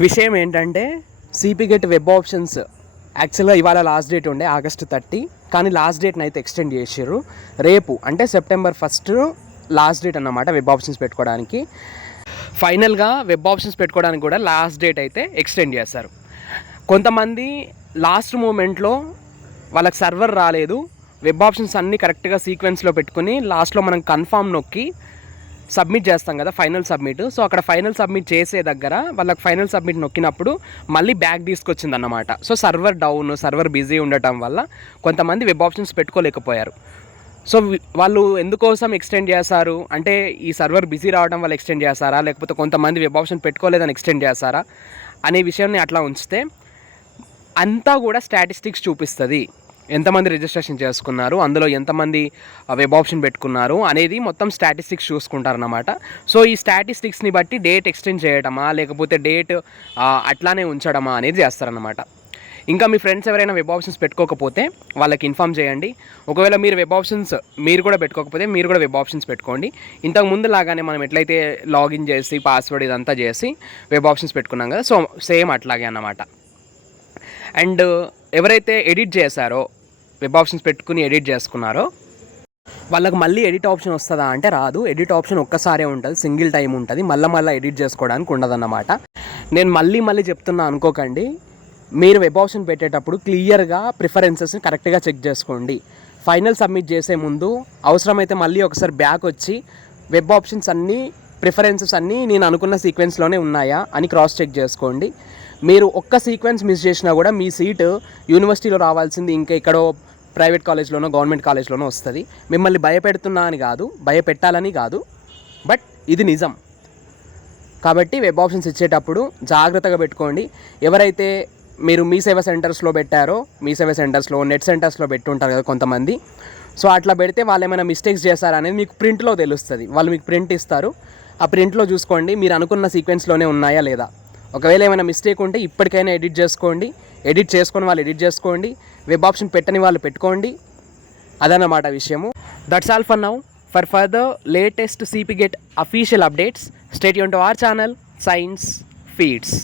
విషయం ఏంటంటే CP get web options యాక్చువల్గా ఇవాళ లాస్ట్ డేట్ ఉండే August 30, కానీ లాస్ట్ డేట్ని అయితే ఎక్స్టెండ్ చేసారు. రేపు అంటే September 1 లాస్ట్ డేట్ అన్నమాట వెబ్ ఆప్షన్స్ పెట్టుకోవడానికి. ఫైనల్గా వెబ్ ఆప్షన్స్ పెట్టుకోవడానికి కూడా లాస్ట్ డేట్ అయితే ఎక్స్టెండ్ చేస్తారు. కొంతమంది లాస్ట్ మూమెంట్లో వాళ్ళకి సర్వర్ రాలేదు, వెబ్ ఆప్షన్స్ అన్నీ కరెక్ట్గా సీక్వెన్స్లో పెట్టుకుని లాస్ట్లో మనం కన్ఫామ్ నొక్కి సబ్మిట్ చేస్తాం కదా, ఫైనల్ సబ్మిట్. సో అక్కడ ఫైనల్ సబ్మిట్ చేసే దగ్గర వాళ్ళకి ఫైనల్ సబ్మిట్ నొక్కినప్పుడు మళ్ళీ బ్యాక్ తీసుకొచ్చింది అన్నమాట. So server down, server busy ఉండటం వల్ల కొంతమంది వెబ్ ఆప్షన్స్ పెట్టుకోలేకపోయారు. సో వాళ్ళు ఎందుకోసం ఎక్స్టెండ్ చేస్తారు అంటే ఈ సర్వర్ బిజీ రావడం వల్ల ఎక్స్టెండ్ చేస్తారా, లేకపోతే కొంతమంది వెబ్ ఆప్షన్ పెట్టుకోలేదని ఎక్స్టెండ్ చేస్తారా అనే విషయాన్ని అట్లా ఉంచితే అంతా కూడా స్టాటిస్టిక్స్ చూపిస్తుంది. ఎంతమంది రిజిస్ట్రేషన్ చేసుకున్నారు, అందులో ఎంతమంది వెబ్ ఆప్షన్ పెట్టుకున్నారు అనేది మొత్తం స్టాటిస్టిక్స్ చూసుకుంటారన్నమాట. సో ఈ స్టాటిస్టిక్స్ని బట్టి డేట్ ఎక్స్టెండ్ చేయడమా లేకపోతే డేట్ అట్లానే ఉంచడమా అనేది చేస్తారన్నమాట. ఇంకా మీ ఫ్రెండ్స్ ఎవరైనా వెబ్ ఆప్షన్స్ పెట్టుకోకపోతే వాళ్ళకి ఇన్ఫామ్ చేయండి. ఒకవేళ మీరు వెబ్ ఆప్షన్స్ మీరు కూడా పెట్టుకోకపోతే మీరు కూడా వెబ్ ఆప్షన్స్ పెట్టుకోండి. ఇంతకు ముందు లాగానే మనం ఎట్లయితే లాగిన్ చేసి పాస్వర్డ్ ఇదంతా చేసి వెబ్ ఆప్షన్స్ పెట్టుకున్నాం కదా, సో సేమ్ అట్లాగే అన్నమాట. అండ్ ఎవరైతే ఎడిట్ చేశారో, వెబ్ ఆప్షన్స్ పెట్టుకుని ఎడిట్ చేసుకున్నారో వాళ్ళకి మళ్ళీ ఎడిట్ ఆప్షన్ వస్తుందా అంటే రాదు. ఎడిట్ ఆప్షన్ ఒక్కసారే ఉంటుంది, సింగిల్ టైం ఉంటుంది, మళ్ళీ ఎడిట్ చేసుకోవడానికి ఉండదన్నమాట. నేను మళ్ళీ చెప్తున్నా అనుకోకండి. మీరు వెబ్ ఆప్షన్ పెట్టేటప్పుడు క్లియర్గా ప్రిఫరెన్సెస్ని కరెక్ట్గా చెక్ చేసుకోండి. ఫైనల్ సబ్మిట్ చేసే ముందు అవసరమైతే మళ్ళీ ఒకసారి బ్యాక్ వచ్చి వెబ్ ఆప్షన్స్ అన్నీ ప్రిఫరెన్సెస్ అన్నీ నేను అనుకున్న సీక్వెన్స్లోనే ఉన్నాయా అని క్రాస్ చెక్ చేసుకోండి. మీరు ఒక్క సీక్వెన్స్ మిస్ చేసినా కూడా మీ సీటు యూనివర్సిటీలో రావాల్సింది ఇంకా ఎక్కడో ప్రైవేట్ కాలేజ్లోనో గవర్నమెంట్ కాలేజ్లోనో వస్తుంది. మిమ్మల్ని భయపెడుతున్నా అని కాదు, భయపెట్టాలని కాదు, బట్ ఇది నిజం. కాబట్టి వెబ్ ఆప్షన్స్ ఇచ్చేటప్పుడు జాగ్రత్తగా పెట్టుకోండి. ఎవరైతే మీరు మీ సేవా సెంటర్స్లో పెట్టారో, మీ సేవా సెంటర్స్లో నెట్ సెంటర్స్లో పెట్టుంటారు కదా కొంతమంది, సో అట్లా పెడితే వాళ్ళు ఏమైనా మిస్టేక్స్ చేస్తారనేది మీకు ప్రింట్లో తెలుస్తుంది. వాళ్ళు మీకు ప్రింట్ ఇస్తారు, ఆ ప్రింట్లో చూసుకోండి మీరు అనుకున్న సీక్వెన్స్లోనే ఉన్నాయా లేదా. ఒకవేళ ఏమైనా మిస్టేక్ ఉంటే ఇప్పటికైనా ఎడిట్ చేసుకోండి. ఎడిట్ చేసుకొని వాళ్ళు ఎడిట్ చేసుకోండి, వెబ్ ఆప్షన్ పెట్టని వాళ్ళు పెట్టుకోండి. అదన్నమాట విషయము. That's all for now. For further latest CP get official updates stay tuned to our channel science feeds.